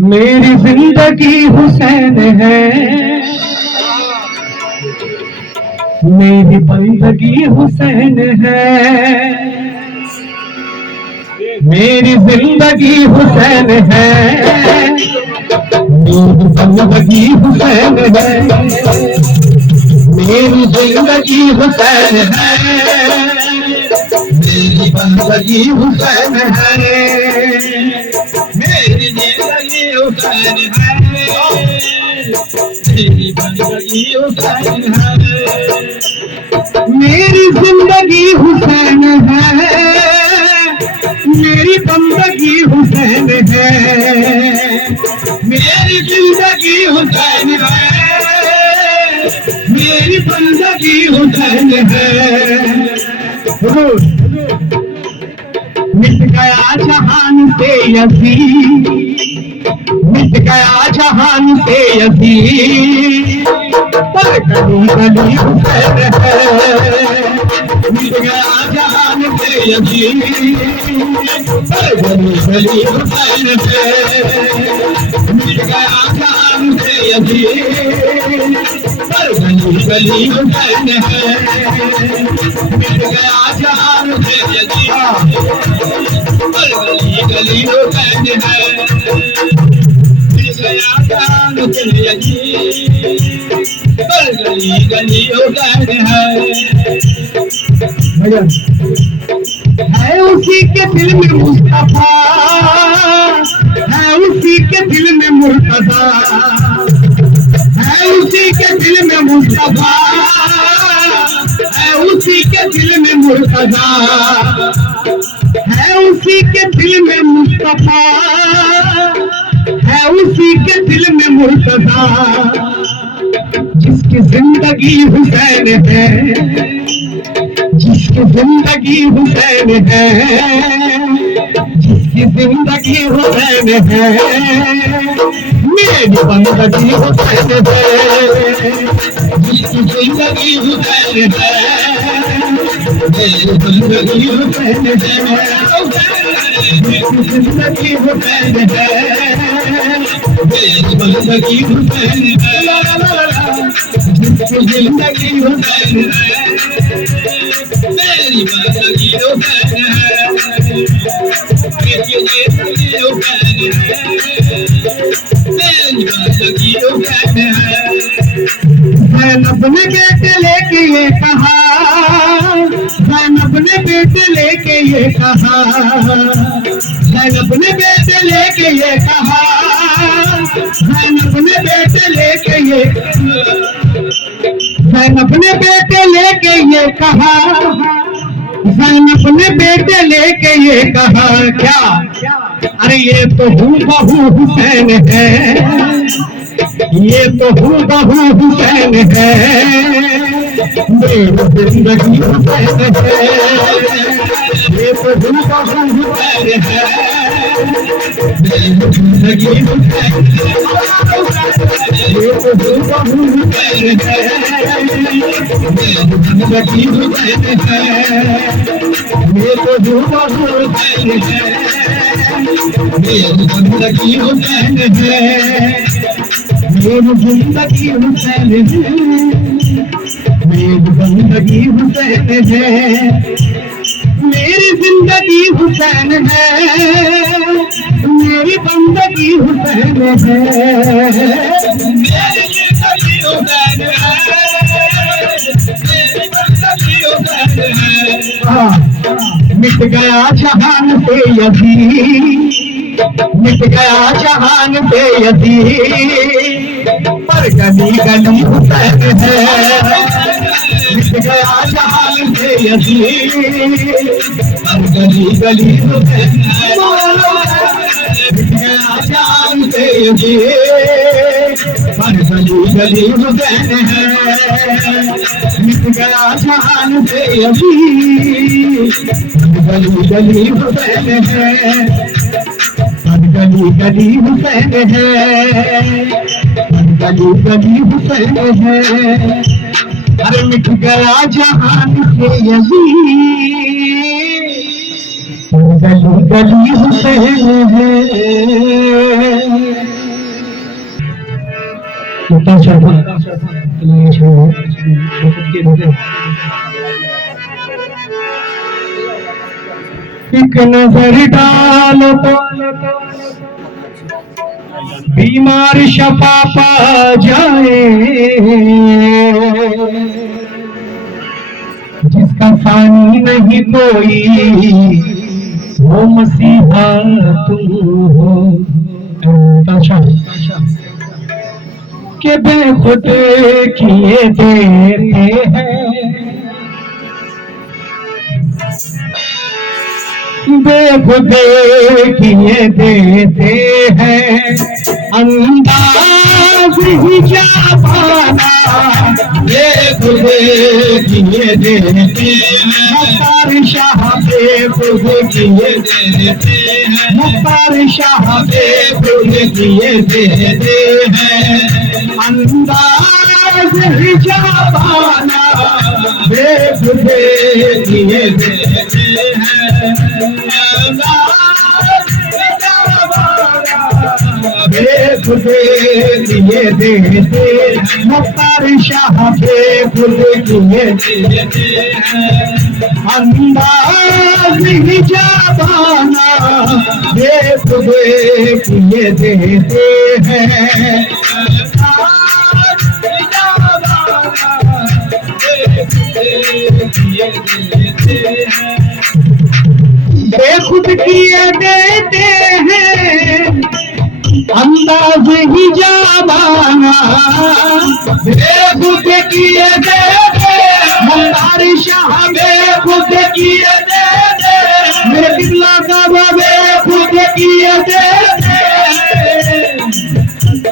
मेरी जिंदगी हुसैन है, मेरी बंदगी हुसैन है। मेरी जिंदगी हुसैन है, मेरी बंदगी हुसैन है। मेरी जिंदगी हुसैन है, मेरी बंदगी हुसैन है। मेरी जिंदगी हुसैन है, मेरी बंदगी हुसैन है। मेरी जिंदगी हुसैन है, मेरी बंदगी हुसैन है। मेरी जिंदगी हुसैन है, मेरी बंदगी हुसैन है। मिट गया जहान से यसी, मिट गया जहान से यसी, पर गली गली हुसैन है। मिट गया जहान से यसी, पर गली गली हुसैन है। मिट गया जहान से यसी, पर गली गली हुसैन है। मिट गया जहान से यसी, पर गली गली हुसैन है। मिट गया जहान से यसी, पर गली गली हुसैन है। है उसी के दिल में मुस्तफा, है उसी के दिल में मुर्तजा, है उसी के दिल में मुस्तफा, है उसी के दिल में मुर्तजा, है उसी के दिल में मुस्तफा, है उसी के दिल में मुर्तजा। जिसकी जिंदगी हुसैन है, जिसकी जिंदगी हुसैन है, जिसकी जिंदगी हुसैन है। मेरी बंदगी हुसैन है, जिसकी जिंदगी हुसैन है। मेरी बंदगी हुसैन है, जिसकी जिंदगी हुसैन है। मेरी बंदगी हुसैन है, जिसकी जिंदगी हुसैन है। मेरी बंदगी हुसैन है, जिसकी जिंदगी हुसैन है। मेरी बंदगी हुसैन है। ज़ैनब ने बेटे लेके ये कहा, ज़ैनब ने बेटे लेके ये कहा, ज़ैनब ने बेटे लेके ये कहा, ज़ैनब ने बेटे लेके ये, ज़ैनब ने बेटे लेके ये कहा, ज़ैनब ने बेटे लेके ये कहा। क्या? अरे ये तो हूबहू हुसैन है, ये तो हूबहू हुसैन है। मेरी जिंदगी हुसैन है, ये तो हूबहू हुसैन है। मेरी जिंदगी हुसैन है, ये तो हूबहू हुसैन है। मेरी जिंदगी हुसैन है, ये तो हूबहू हुसैन है। मेरी जिंदगी हुसैन है, मेरी जिंदगी हुसैन है। मेरी जिंदगी हुसैन है, मेरी जिंदगी हुसैन है। मेरी बंदगी हुसैन है, मेरी जिंदगी हुसैन है। मेरी बंदगी हुसैन है। मिट गया जहान से यसी, मिट गया जहान से यसी, पर गली गली हुसैन है। मिट गया जहान से यसी, पर गली गली हुसैन है। मिट गया जहान से यसी, पर गली गली हुसैन है। मिट गया जहान से यसी, गली गली हुसैन है। गली गली हुसैन है, गली गली हुसैन है। अरे मिट गया जहान से यही, गली गली हुसैन है। एक नजर डालो तो बीमार शफा पा जाए, जिसका सानी नहीं कोई वो मसीहा तुम हो। के बेखुद किए देते हैं, बेखुद किए देते हैं, अंदाज ही जाना बेखुद किए देते हैं। मुख्तार शाह बेखुद किए देते हैं, मुख्तार शाह बेखुद किए देते हैं, अंदाज ही जाना बेखुद किए देते हैं, बेखुद किए देते। मुख्तार शाह बेखुद किए देते हैं, अंदाज ही जाना बेखुद किए देते हैं, बेखुद किए देते हैं, अंदाज ही जाना बेखुद किए देते। मुख्तार शाह बेखुद किए देते, मेरे किबला का बेखुद किए देते,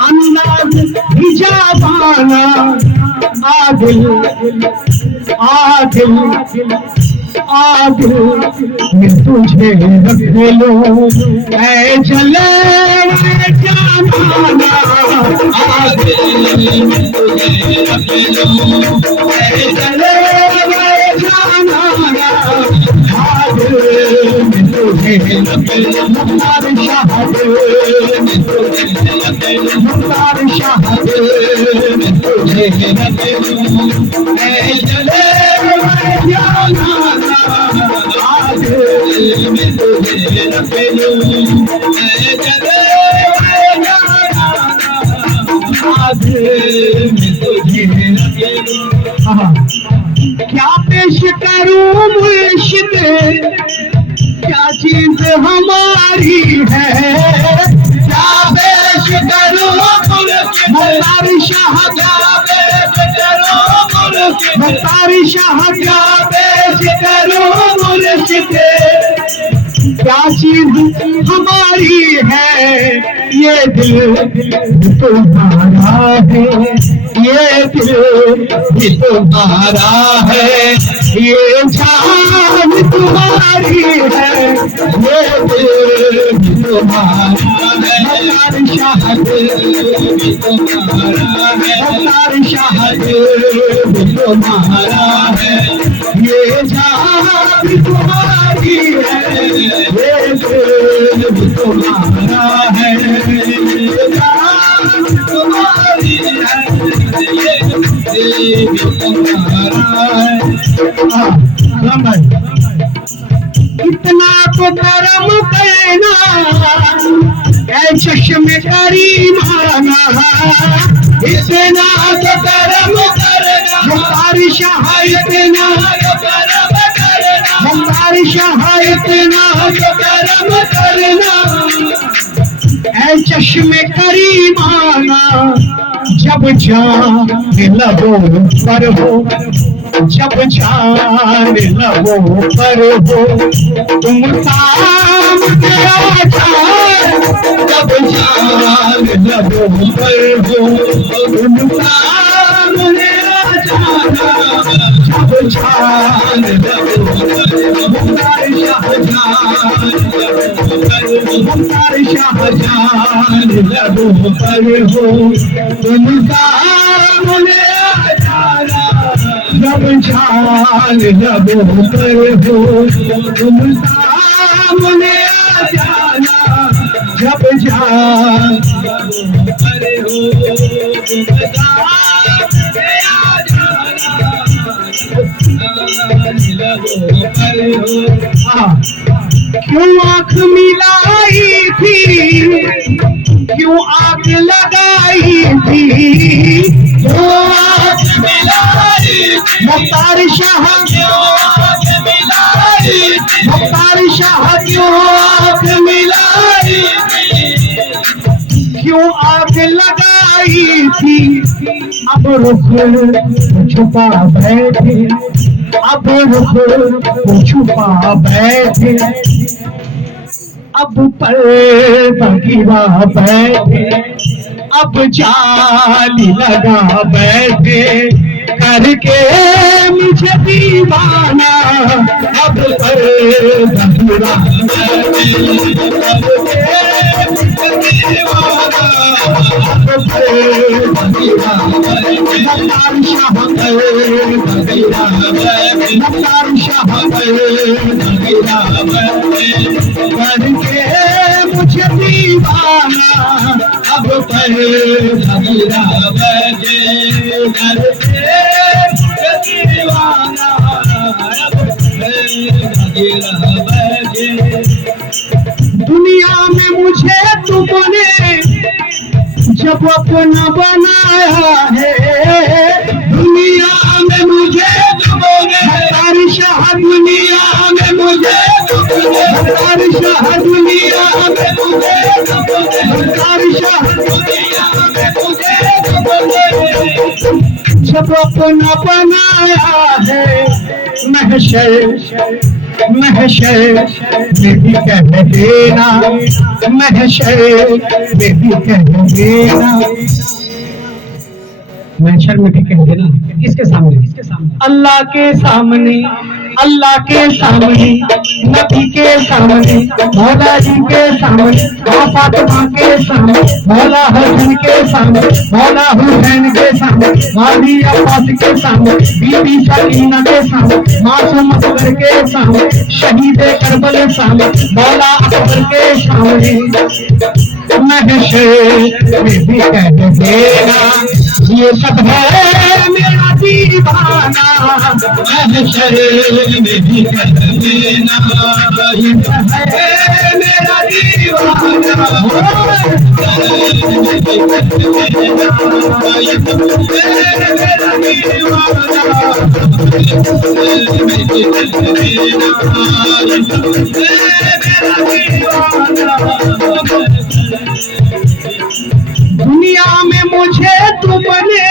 अंदाज ही जाना। आदिल आदिल आदिल मैं तुझे रख लो ऐ चले जाना, आदिल मैं तुझे रख लो ऐ चले जाना, आदिल मैं तुझे रख लो। मुख्तार शाह मैं तुझे रख लो, मुख्तार शाह मैं तुझे रख लो ऐ चले जाना, आदिल मैं तुझे रख लो ऐ चले जाना, आदिल मैं तुझे रख लो। क्या पेश करूं मुर्शिद, क्या चीज हमारी है, क्या पेश करूं मुख्तार शाह, क्या पेश करूं मुख्तार शाह, क्या पेश करूं मुर्शिद, क्या चीज हमारी है। ये दिल तुम्हारा है, ये दिल तुम्हारा है, ये जान तुम्हारी है, ये दिल तुम्हारा है। मुख्तार शाह तुम्हारा है, मुख्तार शाह तुम्हारा है, ये जान तुम्हारी है, ये दिल तुम्हारा है, ये जान तुम्हारी है, ये दिल तुम्हारा है। इतना तो करम करना ऐ चश्मे करीमाना, इतना तो करम करना मुख्तार शाह, इतना तो करम करना मुख्तार शाह, इतना तो करम करना ऐ चश्मे करीमाना। जब जान लबों पर हो, जब जान लबों पर हो, तुम सामने आ जाओ, जब जान लबों पर हो, तुम सामने आ जाना, जब जान लबों पर हो। मुख्तार शाहजान मुख्तार शाहजान लबों पर हो, तुम सामने आ जाना, जब जान लबों पर हो, तुम सामने क्यों आंख मिलाई थी, क्यों आग लगाई थी, क्यों आग मिलाई, मुख्तार शाह क्यों आग मिलाई, मुख्तार शाह क्यों आग मिलाई, क्यों आग लगाई थी। अब रुख छुपा बैठे, अब रुख छुपा बैठे, अब पर्दा गिरा बैठे, अब जाली लगा बैठे, करके मुझे दीवाना, अब पर्दा गिरा करके मुझे दीवाना, अब पर धीरा बजे, करके दीवाना, अब पर धीरा बजे। दुनिया में मुझे तुमने जब अपना बनाया है, दुनिया में मुझे तुमने, मुख्तार शाह दुनिया में मुझे तुमने, मुख्तार शाह दुनिया में मुझे तुमने, मुख्तार शाह दुनिया में मुझे तुमने जब अपना बनाया है। महशर महशर में भी कह देना, महशर में भी कह देना, महशर में भी कह देना। किसके सामने? अल्लाह के सामने, अल्लाह के सामने, नबी के सामने, मौला जी के सामने, फातिमा के सामने, मौला हसन के सामने, मौला हुसैन के सामने, वाली अब्बास के सामने, बीबी सकीना के सामने, मासूम असगर के सामने, शहीद करबल सामने, मौला अकबर के सामने, महशर में भी कह देना, ये सब है मेरा दीवाना, महशर में भी कह देना, ये सब है मेरा दीवाना, ये सब है मेरा दीवाना। दुनिया में मुझे तुमने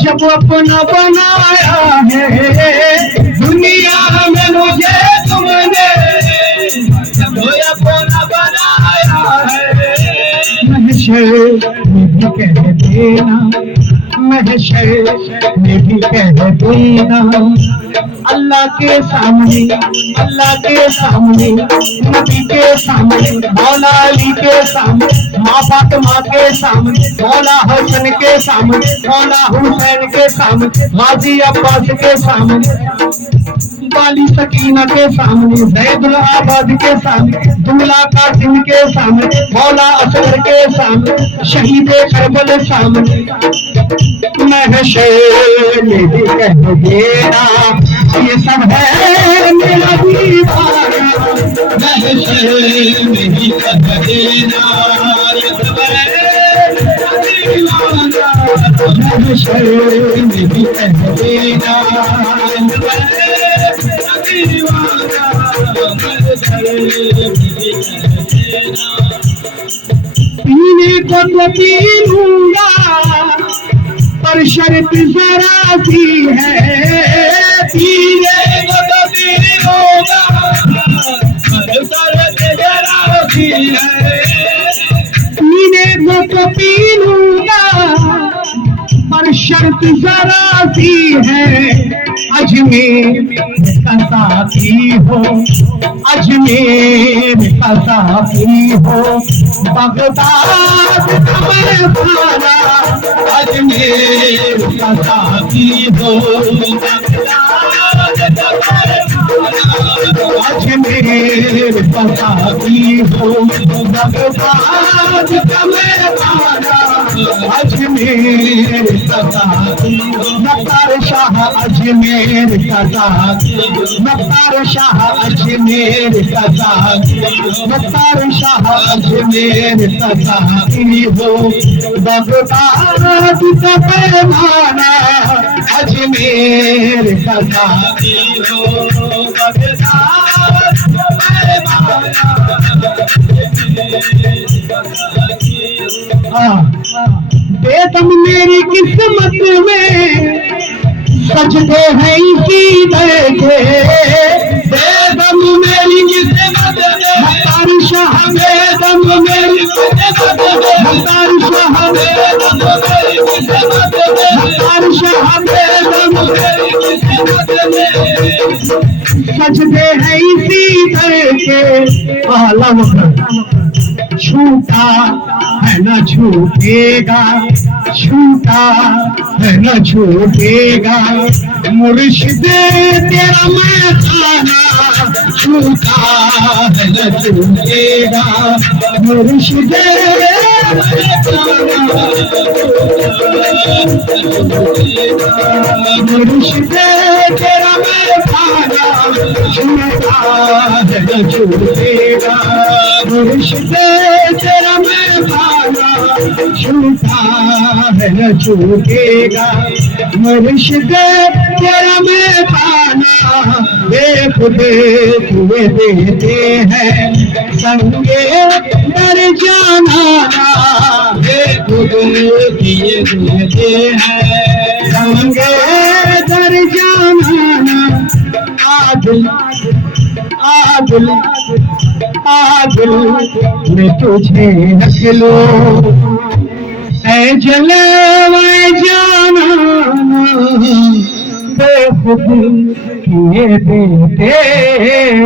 जब अपना बनाया है, दुनिया में मुझे तुमने जब अपना बनाया है। महशर में भी कह देना, महशर में भी कह देना, अल्लाह के सामने, अल्लाह के सामने, नबी के सामने, मौला अली के सामने, माँ फातिमा के सामने, मौला हसन के सामने, मौला हुसैन के सामने, गाजी अब्बास के सामने, वाली सकीना के सामने, जैदुल आबाद के सामने, दुल्ला कासिम के सामने, मौला असगर के सामने, शहीद करबल सामने, महशर में भी कह देना, ये सब है मेरा दीवाना, महशर में भी कह देना, ये सब है मेरा दीवाना, महशर में भी कह देना, ये सब है मेरा दीवाना, महशर में भी कह देना। पीने को तो पी लूंगा पर शर्त जरा सी है, पीने को तो पी लूंगा पर शर्त जरा सी है, पीने को तो पी लूंगा पर शर्त जरा सी है, अजमेर का साथी हो, अजमेर का साथी हो, बगदाद का मरदाना, अजमेर का साथी हो, बगदाद का मरदाना, अजमेर का साथी हो, बगदाद का मरदाना, अजमेर का साथी, मुख्तार शाह अजमेर का साथी, मुख्तार शाह अजमेर का साथी, मुख्तार शाह अजमेर का साथी हो। बगदाद का पैमाना अजमेर का साथी हो, बगदाद का पैमाना। बेदम मेरी किस्मत में सजदे हैं इसी दर के, बेदम मेरी किस्मत में मुख्तार शाह, बेदम मेरी किस्मत में मुख्तार शाह, बेदम मेरी किस्मत में मुख्तार शाह, बेदम मेरी किस्मत में सजदे हैं इसी दर के। आलम छूटा है न छूटेगा, छूटा है न छूटेगा, मुर्शिद तेरा मैखाना छूटा है न छूटेगा, मुर्शिद मुर्शिद तेरा मैखाना छूटा है न छूटेगा, मुर्शिद तेरा मैखाना छूटा है न छूटेगा, मुर्शिद तेरा मैखाना। देख देख हुए देते हैं संगे दर जाना, देख देख ये देते हैं संगे दर जाना। आदिल आदिल आदिल मैं तुझे रख लो, ऐ जलवे जाना बेखुद किए देते हैं।